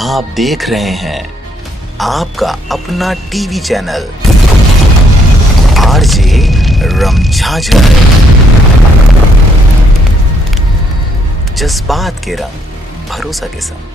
आप देख रहे हैं आपका अपना टीवी चैनल आरजे रमझाझर। जज्बात के रंग भरोसा के संग।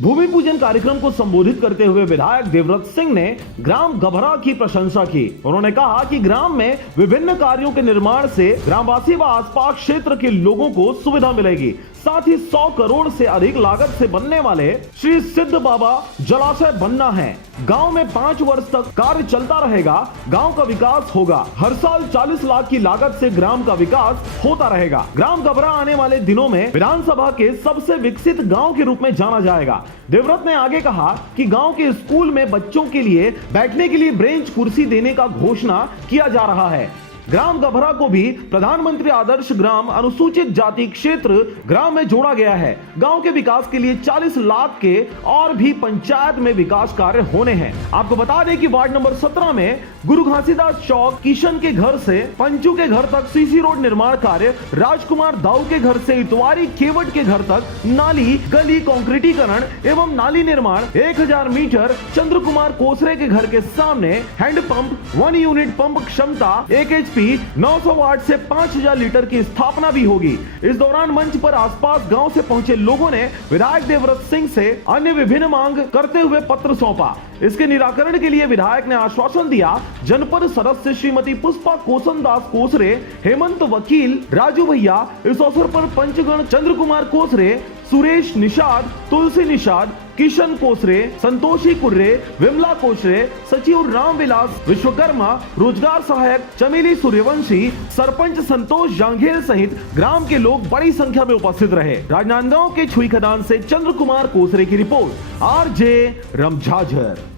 भूमि पूजन कार्यक्रम को संबोधित करते हुए विधायक देवव्रत सिंह ने ग्राम गभरा की प्रशंसा की। उन्होंने कहा कि ग्राम में विभिन्न कार्यों के निर्माण से ग्रामवासी व आसपास क्षेत्र के लोगों को सुविधा मिलेगी। साथ ही 100 करोड़ से अधिक लागत से बनने वाले श्री सिद्ध बाबा जलाशय बनना है। गांव में 5 वर्ष तक कार्य चलता रहेगा। गांव का विकास होगा। हर साल 40 लाख की लागत से ग्राम का विकास होता रहेगा। ग्राम गभरा आने वाले दिनों में विधानसभा के सबसे विकसित गांव के रूप में जाना जाएगा। देवव्रत ने आगे कहा कि गांव के स्कूल में बच्चों के लिए बैठने के लिए बेंच कुर्सी देने का घोषणा किया जा रहा है। ग्राम गभरा को भी प्रधानमंत्री आदर्श ग्राम अनुसूचित जाति क्षेत्र ग्राम में जोड़ा गया है। गांव के विकास के लिए 40 लाख के और भी पंचायत में विकास कार्य होने हैं। आपको बता दें कि वार्ड नंबर 17 में गुरु घासीदास चौक किशन के घर से पंचू के घर तक सीसी रोड निर्माण कार्य, राजकुमार दाऊ के घर से इतवारी केवट के घर तक नाली गली कंक्रीटीकरण एवं नाली निर्माण, 1000 मीटर चंद्र कुमार कोसरे के घर के सामने हैंडपंप 1 यूनिट पंप क्षमता 1 HP 900 वाट से 5000 लीटर की स्थापना भी होगी। इस दौरान मंच पर आसपास गांव से पहुंचे लोगों ने विधायक देवव्रत सिंह से अन्य विभिन्न मांग करते हुए पत्र सौंपा। इसके निराकरण के लिए विधायक ने आश्वासन दिया। जनपद सदस्य श्रीमती पुष्पा कोसन दास कोसरे, हेमंत वकील, राजू भैया, इस अवसर पर पंचगण चंद्र कुमार कोसरे, सुरेश निषाद, तुलसी निषाद, किशन कोसरे, संतोषी कुर्रे, विमला कोसरे, सचिव रामविलास विश्वकर्मा, रोजगार सहायक चमेली सूर्यवंशी, सरपंच संतोष जांघेल सहित ग्राम के लोग बड़ी संख्या में उपस्थित रहे। राजनांदगांव के छुई खदान से चंद्र कुमार कोसरे की रिपोर्ट, आरजे रमझाझर।